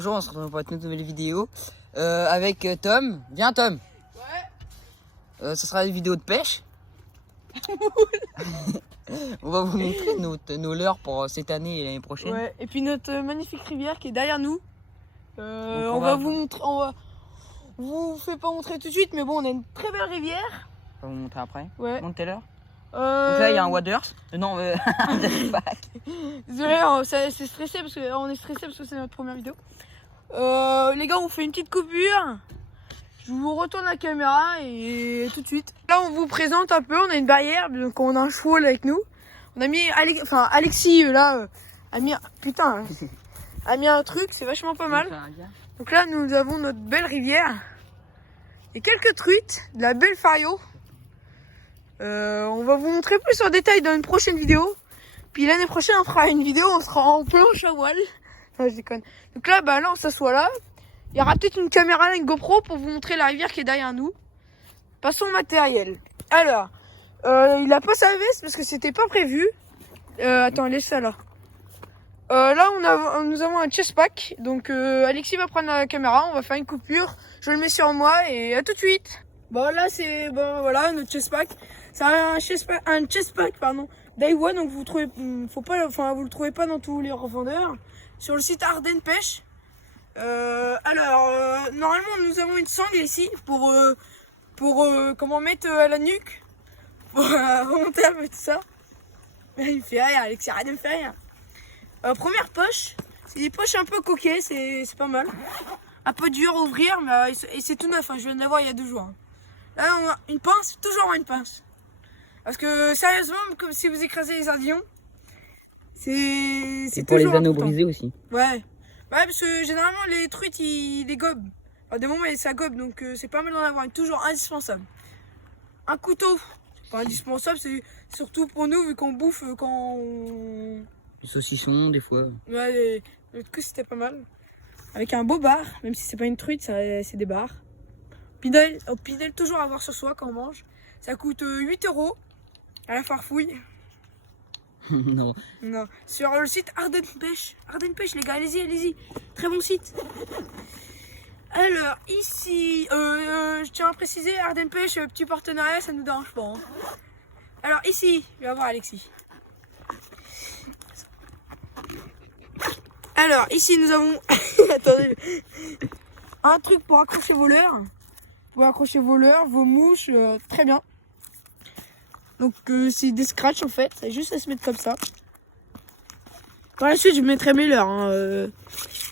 Bonjour, on se retrouve pour une nouvelle vidéo avec Tom. Viens Tom. Ouais. Ce sera une vidéo de pêche. On va vous montrer nos leurres pour cette année et l'année prochaine. Ouais. Et puis notre magnifique rivière qui est derrière nous. on va vous montrer. Vous fait pas montrer tout de suite, mais bon, on a une très belle rivière. On va vous montrer après. Ouais. Monte l'heure. Donc là il y a un Waders. Non, un jetpack. Désolé, c'est stressé parce que on est stressé parce que c'est notre première vidéo. Les gars, on fait une petite coupure. Je vous retourne la caméra et tout de suite. Là, on vous présente un peu. On a une barrière, donc on a un cheval avec nous. On a mis Alexis là a mis un truc, c'est vachement pas mal. Donc là, nous avons notre belle rivière et quelques truites, de la belle fario. On va vous montrer plus en détail dans une prochaine vidéo. Puis l'année prochaine, on fera une vidéo, on sera en planche à voile. Non, je déconne. Donc là, là, on s'assoit là. Il y aura peut-être une caméra là, une GoPro pour vous montrer la rivière qui est derrière nous. Passons au matériel. Alors, il a pas sa veste parce que c'était pas prévu. Attends, laisse ça là. Là, nous avons un chest pack. Donc, Alexis va prendre la caméra. On va faire une coupure. Je le mets sur moi et à tout de suite. Bon, là, c'est voilà notre chest pack. C'est un chest pack, pardon. Day One. Donc, vous trouvez, vous le trouvez pas dans tous les revendeurs. Sur le site Ardennes Pêche. Normalement, nous avons une sangle ici pour comment mettre à la nuque. Pour remonter un peu tout ça. Il me fait rire, Alexis, arrête de me faire rire. Première poche, c'est des poches un peu coquées, c'est pas mal. Un peu dur à ouvrir, mais c'est tout neuf, hein, je viens de l'avoir il y a 2 jours. Hein. Là, on a une pince, toujours une pince. Parce que sérieusement, comme si vous écrasez les sardillons, c'est pour les toujours anneaux important. brisés aussi. Ouais, parce que généralement les truites ils les gobent. À des moments ça gobe, donc c'est pas mal d'en avoir une, toujours indispensable. Un couteau, c'est pas indispensable, c'est surtout pour nous vu qu'on bouffe quand on... Les saucissons des fois. Ouais, le coup c'était pas mal. Avec un beau bar, même si c'est pas une truite, c'est des bars. Pidel, toujours à avoir sur soi quand on mange. Ça coûte 8 € à la farfouille. Non. Non. Sur le site Ardennes Pêche. Ardennes Pêche, les gars, allez-y. Très bon site. Alors, ici, je tiens à préciser, Ardennes Pêche, petit partenariat, ça nous dérange pas. Hein. Alors, ici, viens voir Alexis. Alors, ici, nous avons attendez, un truc pour accrocher vos leurres. Pour accrocher vos leurres, vos mouches, très bien. Donc, c'est des scratchs en fait, c'est juste à se mettre comme ça. Par la suite, je mettrai mes leurres. Hein.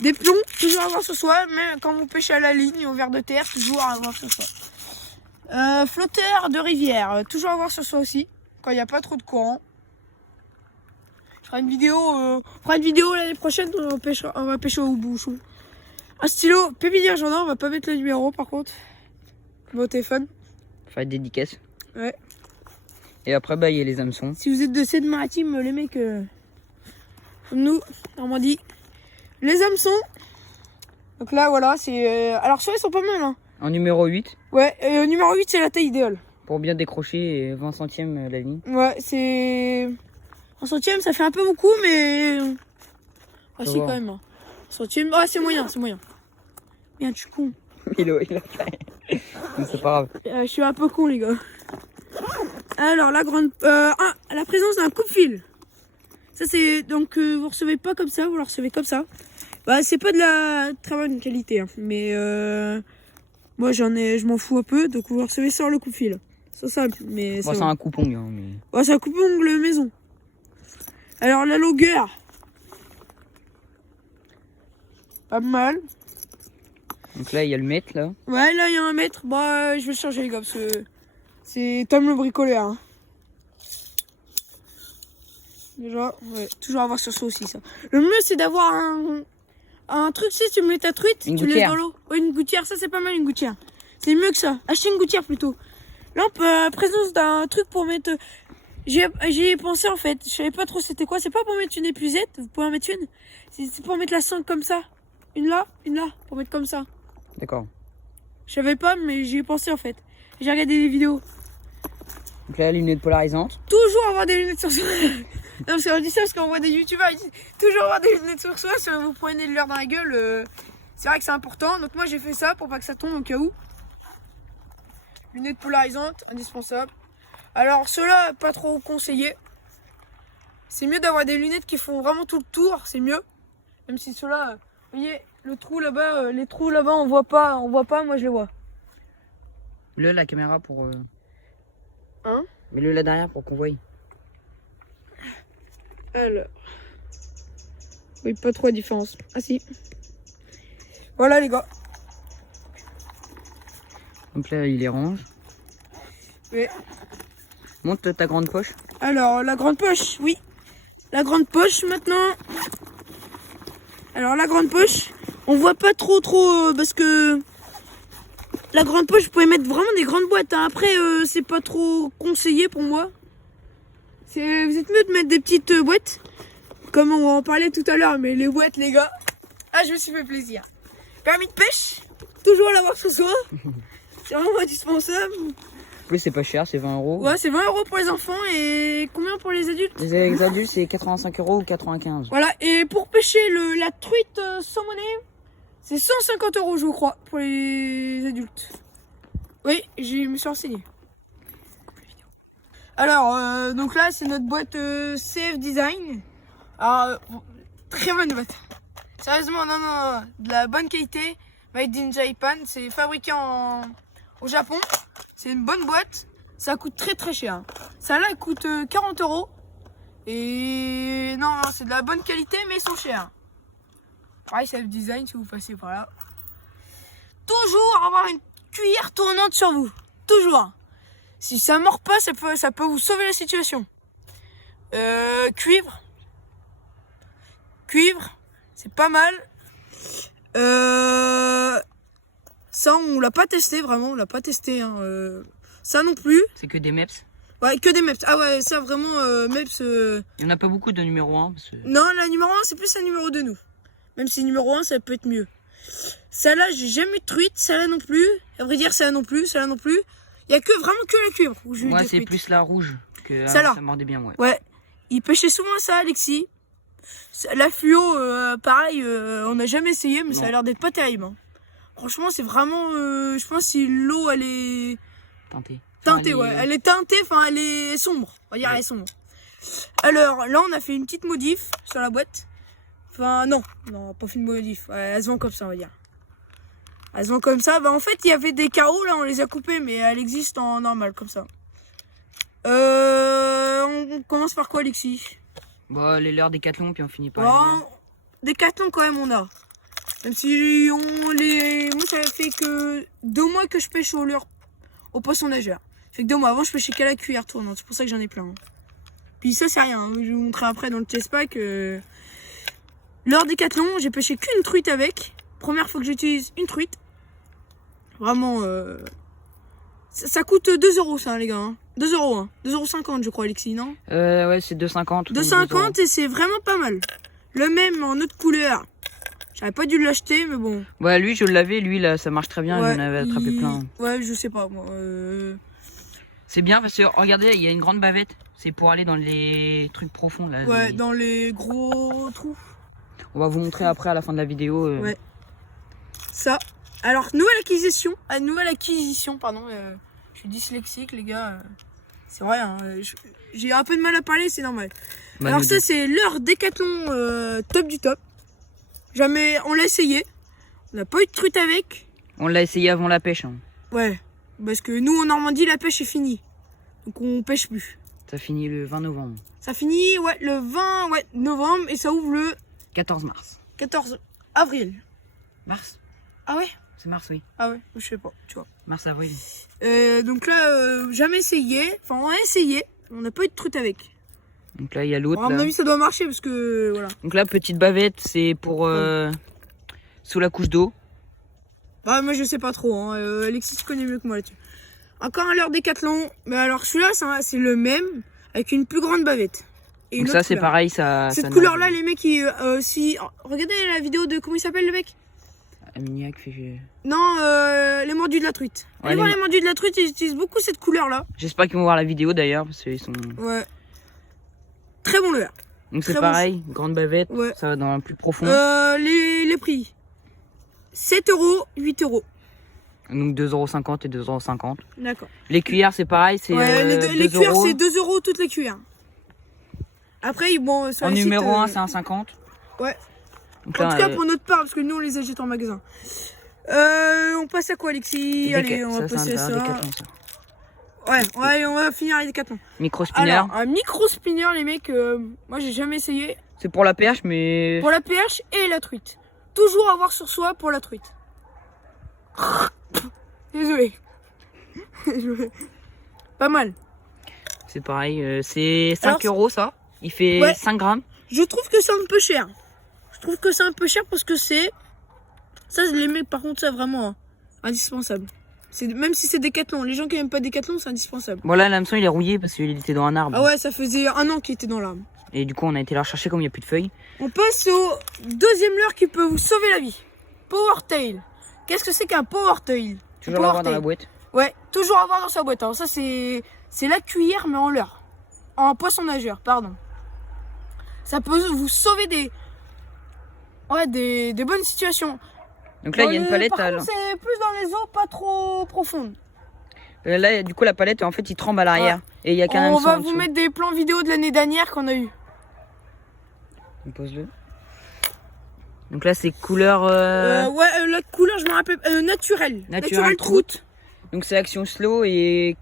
Des plombs, toujours à avoir sur soi, même quand vous pêchez à la ligne, au ver de terre, toujours à avoir sur soi. Flotteur de rivière, toujours à avoir sur soi aussi, quand il n'y a pas trop de courant. Je ferai une vidéo l'année prochaine, on va pêcher au bouchon. Un stylo, Pépinière Jourdain, on va pas mettre le numéro par contre. Mon téléphone. Faire une dédicace. Ouais. Et après, il y a les hameçons. Si vous êtes de Seine-Maritime, les mecs, comme nous, Normandie, les hameçons. Donc là, voilà, c'est. Alors, ceux-là, ils sont pas mal, hein. En numéro 8. Ouais, et numéro 8, c'est la taille idéale. Pour bien décrocher 20 centièmes la ligne. Ouais, c'est. Un centième, ça fait un peu beaucoup, mais. Ah, si, quand même. Hein. Un centième, ah, c'est moyen. Merde, je suis con. il a fait. Mais c'est pas grave. Je suis un peu con, les gars. Alors, la présence d'un coupe-fil. Ça, c'est. Donc, vous recevez pas comme ça, vous le recevez comme ça. Bah, c'est pas de la très bonne qualité, hein, mais moi, je m'en fous un peu, donc vous le recevez sans le coupe-fil. C'est simple, mais. Bon, c'est un coupon, hein, mais. Ouais, c'est un coupe-ongle maison. Alors, la longueur. Pas mal. Donc là, il y a le mètre, là. Ouais, là, il y a 1 mètre. Bah, je vais le changer, les gars, parce que c'est Tom le bricoleur. Hein. Déjà, ouais, toujours avoir sur soi aussi, ça. Le mieux, c'est d'avoir un truc, si tu mets ta truite, tu le laisses dans l'eau. Ouais, une gouttière, ça, c'est pas mal, une gouttière. C'est mieux que ça. Achetez une gouttière, plutôt. Là, présence d'un truc pour mettre... J'y ai pensé, en fait. Je savais pas trop c'était quoi. C'est pas pour mettre une épuisette. Vous pouvez en mettre une. C'est pour mettre la sangle comme ça. Une là. Pour mettre comme ça. D'accord. Je savais pas, mais j'y ai pensé en fait. J'ai regardé des vidéos. Donc là, lunettes polarisantes. Toujours avoir des lunettes sur soi. Non, parce qu'on dit ça parce qu'on voit des youtubeurs, ils disent toujours avoir des lunettes sur soi. Si vous prenez de l'heure dans la gueule, C'est vrai que c'est important. Donc moi j'ai fait ça pour pas que ça tombe au cas où. Lunettes polarisantes, indispensable. Alors ceux-là, pas trop conseillé. C'est mieux d'avoir des lunettes qui font vraiment tout le tour, c'est mieux. Même si ceux-là, vous voyez, le trou là-bas, les trous là-bas, on voit pas, moi je les vois. Le la caméra pour. Hein? Mets-le là derrière pour qu'on voie. Alors. Oui, pas trop de différence. Ah si. Voilà les gars. Donc là, il les range. Ouais. Monte ta grande poche. Alors, la grande poche, oui. La grande poche maintenant. Alors, la grande poche, on voit pas trop parce que la grande poche, vous pouvez mettre vraiment des grandes boîtes. Hein. Après, c'est pas trop conseillé pour moi. Vous êtes mieux de mettre des petites boîtes. Comme on en parlait tout à l'heure, mais les boîtes, les gars. Ah, je me suis fait plaisir. Permis de pêche, toujours l'avoir sur soi. C'est vraiment indispensable. En plus, c'est pas cher, c'est 20 €. Ouais, c'est 20 € pour les enfants et combien pour les adultes? Les adultes, c'est 85 € ou 95. Voilà, et pour pêcher la truite sans monnaie, c'est 150 € je crois, pour les adultes. Oui, je me suis renseigné. Alors, donc là, c'est notre boîte CF Design. Alors, très bonne boîte. Sérieusement, non, de la bonne qualité. Made in Japan, c'est fabriqué au Japon. C'est une bonne boîte. Ça coûte très cher. Ça là, elle coûte 40 €. Et non, c'est de la bonne qualité, mais ils sont chers. Pareil, self design si vous passez par là. Toujours avoir une cuillère tournante sur vous. Toujours. Si ça mord pas, ça peut vous sauver la situation. Cuivre. Cuivre, c'est pas mal. Ça, on l'a pas testé, vraiment, on l'a pas testé. Hein. Ça non plus. C'est que des MEPS. Ouais, que des MEPS. Ah ouais, ça vraiment, MEPS. Il y en a pas beaucoup de numéro 1. Parce que... Non, la numéro 1, c'est plus la numéro 2, nous. Même si numéro 1, ça peut être mieux. Celle-là, j'ai jamais eu de truite. Celle-là non plus. À vrai dire, celle-là non plus. Celle-là non plus. Il y a vraiment que la cuivre où j'ai eu Ouais, des c'est truites. plus la rouge. Que Celle-là. ça mordait bien, ouais. Ouais. Il pêchait souvent ça, Alexis. La fluo, pareil, on n'a jamais essayé, mais Non. ça a l'air d'être pas terrible. Hein. Franchement, c'est vraiment. Je pense que si l'eau, elle est. Teintée. Teintée, ouais. Elle est teintée, enfin, elle est sombre. On va dire, elle est sombre. Alors, là, on a fait une petite modif sur la boîte. Enfin, non, on n'a pas fait une modif. Ouais, elle se vend comme ça, on va dire. Elle se vend comme ça. Bah, en fait, il y avait des carreaux, là, on les a coupés, mais elle existe en normal, comme ça. On commence par quoi, Alexis? Bon, les leurres Décathlon, puis on finit par Bon, Décathlon, quand même, on a. Même si moi, ça fait que 2 mois que je pêche au poisson nageur. Ça fait que 2 mois. Avant, je pêchais qu'à la cuillère tournante. C'est pour ça que j'en ai plein. Hein. Puis ça, c'est rien. Hein. Je vais vous montrer après dans le test pack. Leurre Décathlon, j'ai pêché qu'une truite avec. Première fois que j'utilise une truite. Vraiment, ça coûte 2 € ça, les gars. Hein. 2 €. Hein. 2,50 € je crois, Alexis, non? Ouais, c'est 2,50 €. 2,50 € et c'est vraiment pas mal. Le même en autre couleur. J'avais pas dû l'acheter, mais bon. Ouais, lui, je l'avais. Lui, là, ça marche très bien. Ouais, il en avait attrapé plein. Ouais, je sais pas, moi. C'est bien parce que, regardez, il y a une grande bavette. C'est pour aller dans les trucs profonds, là. Ouais, dans les gros trous. On va vous montrer après, à la fin de la vidéo. Ouais. Ça. Alors, nouvelle acquisition, pardon. Je suis dyslexique, les gars. C'est vrai, hein, j'ai un peu de mal à parler, c'est normal. Bah, alors ça, c'est leur Décathlon top du top. Jamais, on l'a essayé. On n'a pas eu de truite avec. On l'a essayé avant la pêche. Hein. Ouais, parce que nous, en Normandie, la pêche est finie. Donc, on pêche plus. Ça finit le 20 novembre. Ça finit, ouais, le 20 novembre et ça ouvre le 14 mars. 14 avril. Mars? Ah ouais? C'est mars, oui. Ah ouais, je sais pas, tu vois. Mars-avril. Donc là, jamais essayé. Enfin, on a essayé. On n'a pas eu de truite avec. Donc là, il y a l'autre. À mon avis, ça doit marcher parce que voilà. Donc là, petite bavette, c'est pour sous la couche d'eau. Bah, moi, je sais pas trop. Hein. Alexis, tu connais mieux que moi là-dessus. Encore un leurre Décathlon. Mais alors, celui-là, c'est le même avec une plus grande bavette. Et Donc une ça, autre c'est couleur. pareil. Ça Couleur-là, les mecs, regardez la vidéo de. Comment il s'appelle le mec? Aminiac fait. Non, les mordus de la truite. Ouais, Allez voir les mordus de la truite, ils utilisent beaucoup cette couleur-là. J'espère qu'ils vont voir la vidéo d'ailleurs, parce qu'ils sont. Ouais. Très bon leurre. Donc c'est Très pareil, grande bavette, Ouais. ça va dans le plus profond. Les prix. 7 euros, 8 euros. Donc 2,50 € et 2,50 €. D'accord. Les cuillères, c'est pareil, c'est Ouais, les 2 cuillères, €. c'est 2 euros toutes les cuillères. Après, bon, sur En les sites, numéro 1, c'est 1,50 €. Ouais. Donc En là, tout cas, pour notre part, parce que nous, on les achète en magasin. On passe à quoi, Alexis? Allez, on va passer à ça. Ouais, on va finir les Décathlon. Micro spinner. Alors, un micro spinner, les mecs, moi, j'ai jamais essayé. C'est pour la perche, mais... Pour la perche et la truite. Toujours avoir sur soi pour la truite. Désolé. Désolé. Pas mal. C'est pareil, c'est 5 Alors, € ça. Il fait ouais. 5 grammes. Je trouve que c'est un peu cher. Je trouve que c'est un peu cher parce que c'est... Ça, les mecs, par contre, c'est vraiment indispensable. Même si c'est Décathlon. Les gens qui n'aiment pas Décathlon, c'est indispensable. Bon là, l'hameçon il est rouillé parce qu'il était dans un arbre. Ah ouais, ça faisait 1 an qu'il était dans l'arbre. Et du coup, on a été la rechercher comme il n'y a plus de feuilles. On passe au deuxième leurre qui peut vous sauver la vie. Powertail. Qu'est-ce que c'est qu'un Powertail? Toujours l'avoir dans la boîte. Ouais, toujours avoir dans sa boîte. Alors ça, c'est la cuillère, mais en leurre. En poisson nageur, pardon. Ça peut vous sauver des bonnes situations. Donc là, il y a une palette. Par contre, c'est plus dans les eaux pas trop profondes. Là, du coup, la palette, en fait, il tremble à l'arrière. Ouais. Et il y a qu'un hameçon On va en vous dessous. mettre des plans vidéo de l'année dernière qu'on a eu. On pose-le. Donc là, c'est couleur... La couleur, je me rappelle, naturelle. Naturelle troute. Donc c'est action slow et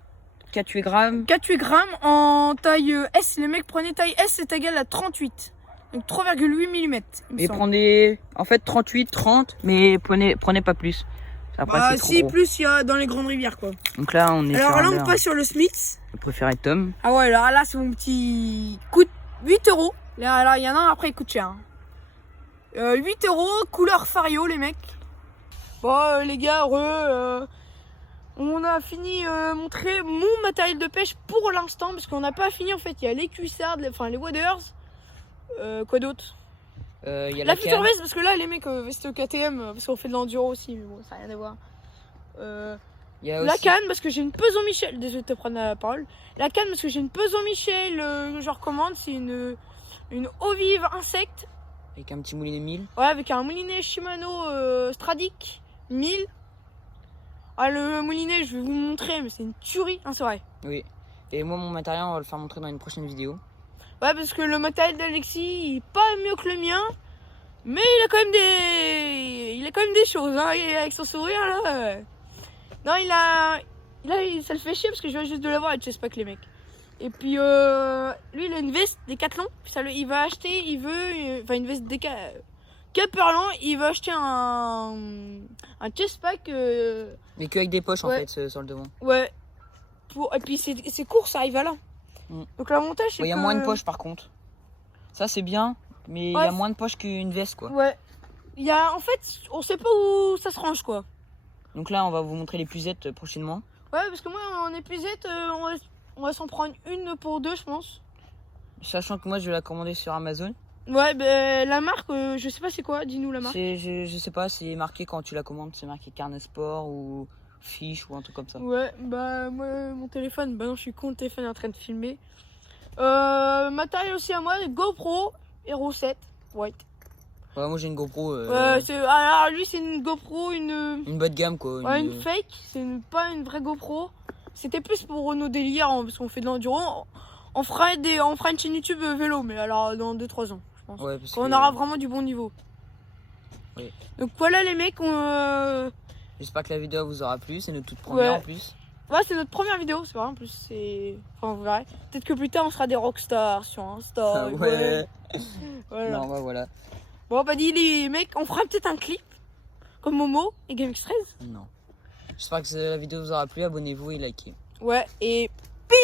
4-8 grammes. 4-8 grammes en taille S. Les mecs, prenez taille S, c'est égal à 38. Donc 3,8 mm. Et prenez, en fait, 38, 30, mais prenez pas plus. Après, c'est trop si, gros. plus il y a dans les grandes rivières, quoi. Donc là, on est Alors sur là, un on leurre. passe sur le Smiths. Je préfère être Tom. Ah ouais, alors là, c'est mon petit coûte 8 euros. Là, il y en a un après, il coûte cher. 8 euros, couleur Fario, les mecs. Bon, les gars, on a fini montrer mon matériel de pêche pour l'instant, parce qu'on n'a pas fini, en fait. Il y a les cuissards, les waders. Quoi d'autre? Il y a La la future canne. veste, parce que là, les mecs, veste KTM, parce qu'on fait de l'enduro aussi, mais bon, ça n'a rien à voir. Il y a La aussi... canne parce que j'ai une Peson Michel. Désolé de te prendre la parole. La canne parce que j'ai une Peson Michel que je recommande. C'est une eau vive insecte. Avec un petit moulinet 1000. Ouais, avec un moulinet Shimano Stradic 1000. Ah, le moulinet, je vais vous le montrer, mais c'est une tuerie. Hein, c'est vrai. Oui. Et moi, mon matériel, on va le faire montrer dans une prochaine vidéo. Ouais, parce que le matériel d'Alexis, il est pas mieux que le mien. Mais il a quand même des choses. Hein, avec son sourire, là. Non, ça le fait chier parce que je viens juste de l'avoir et je sais pas que les mecs. Et puis, lui, il a une veste Décathlon. Il va acheter, une veste Caperland. Il va acheter un chest pack. Mais qu'avec des poches, en Ouais. fait, sur le devant. Ouais. Et puis, c'est court, ça arrive à là. Donc, l'avantage, c'est Il y a que... moins de poches, par contre. Ça, c'est bien, mais il y a moins de poches qu'une veste, quoi. Ouais. En fait, on sait pas où ça se range, quoi. Donc là, on va vous montrer l'épuisette prochainement. Ouais, parce que moi, en épuisette, on va s'en prendre une pour 2, je pense. Sachant que moi, je vais la commander sur Amazon. Ouais, ben la marque, je sais pas c'est quoi, dis-nous la marque. Je sais pas, c'est marqué quand tu la commandes, c'est marqué Carnet Sport ou Fiche ou un truc comme ça. Ouais, bah moi, mon téléphone, bah non, je suis con, le téléphone est en train de filmer. Matériel aussi à moi, GoPro Hero 7 White. Ouais, moi j'ai une GoPro. Alors lui, c'est une GoPro, Une bas de gamme, quoi. ouais, une fake, pas une vraie GoPro. C'était plus pour nos délires, parce qu'on fait de l'enduro. On fera une chaîne YouTube vélo, mais alors dans 2-3 ans, je pense. Ouais, parce Quand que... on aura vraiment du bon niveau. Oui. Donc voilà les mecs, J'espère que la vidéo vous aura plu, c'est notre toute première Ouais. en plus. ouais, c'est notre première vidéo, c'est vrai en plus. Enfin, vous verrez. Peut-être que plus tard on sera des rockstars sur Insta. Ah ouais. Voilà. Non, bah voilà. Bon, bah dis les mecs, on fera peut-être un clip comme Momo et GameX13. Non. J'espère que la vidéo vous aura plu, abonnez-vous et likez. Ouais, et peace.